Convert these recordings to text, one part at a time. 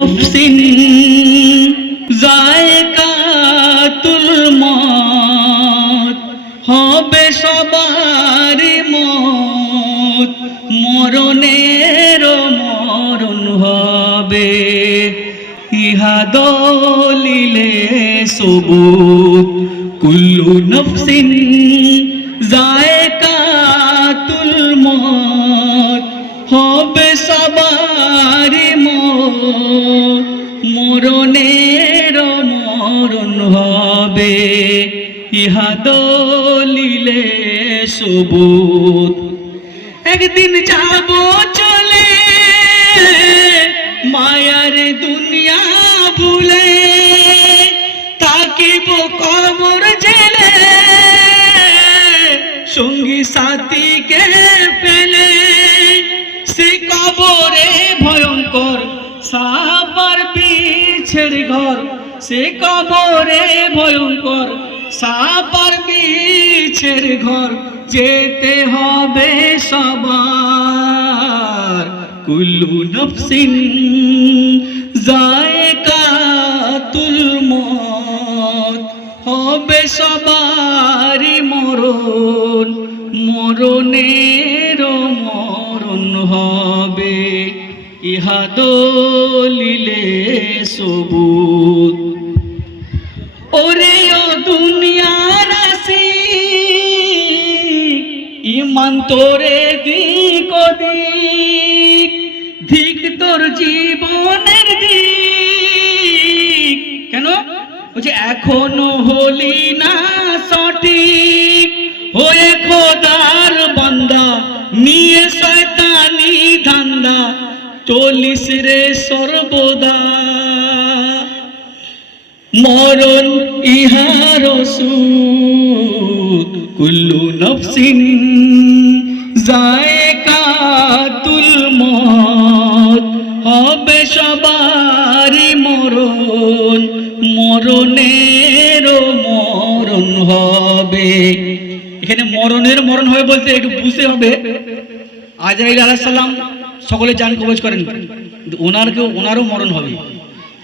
নফসিন জায়কাতুল মত হবে সবার মত মরণের মরণ হবে। ইহা দলিলে সবুত, কুল্লু নফসিন জায়কাতুল মত হবে মরণ হবে, ইহা দলিলে সবুত। একদিন যাব চলে, মায়ার দুনিয়া ভুলে তাকিব কবর জেলে, সঙ্গী সাথীকে ফেলে সে কবরে ভয়ঙ্কর সাবার বিছের ঘর সে কবরে ভয়ঙ্কর সাবার বিছের ঘর, যেতে হবে সবার। কুল্লু নফসিন জায়কাতুল মত, হবে সবারই মরণ মরণের মরণ হবে। ইহা দলিলে সবুত ইমান তোরে দিক দিক দিক তোর জীবনের দিক। কেন? বলছে, এখনও হলি না সঠিক। হয়ে খোদার বান্দা, নিয়ে শয়তানি ধান্দা, চলিস রে সর্বদা। মরণ ইহার সুদ কুল্লু নফসিন জায়কাতুল মত। হবে সবারই মরণ মরণের মরণ হবে। এখানে মরণের মরণ হবে বলতে একটু বুঝতে হবে। আজরাইল আলাহ সাল্লাম সকলে জান কবজ করেন, কিন্তু ওনারকেও ওনারও মরণ হবে।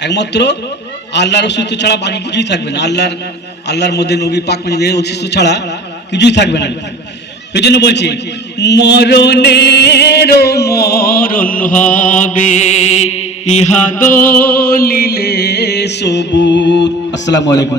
একমাত্র আল্লাহর অস্তিত্ব ছাড়া বাকি কিছুই থাকবে না। আল্লাহর আল্লাহর মধ্যে নবী পাক মানে অস্তিত্ব ছাড়া কিছুই থাকবে না। এই জন্য বলছি মরণের মরণ হবে, ইহা দলিলে সবুত। আসসালামু আলাইকুম।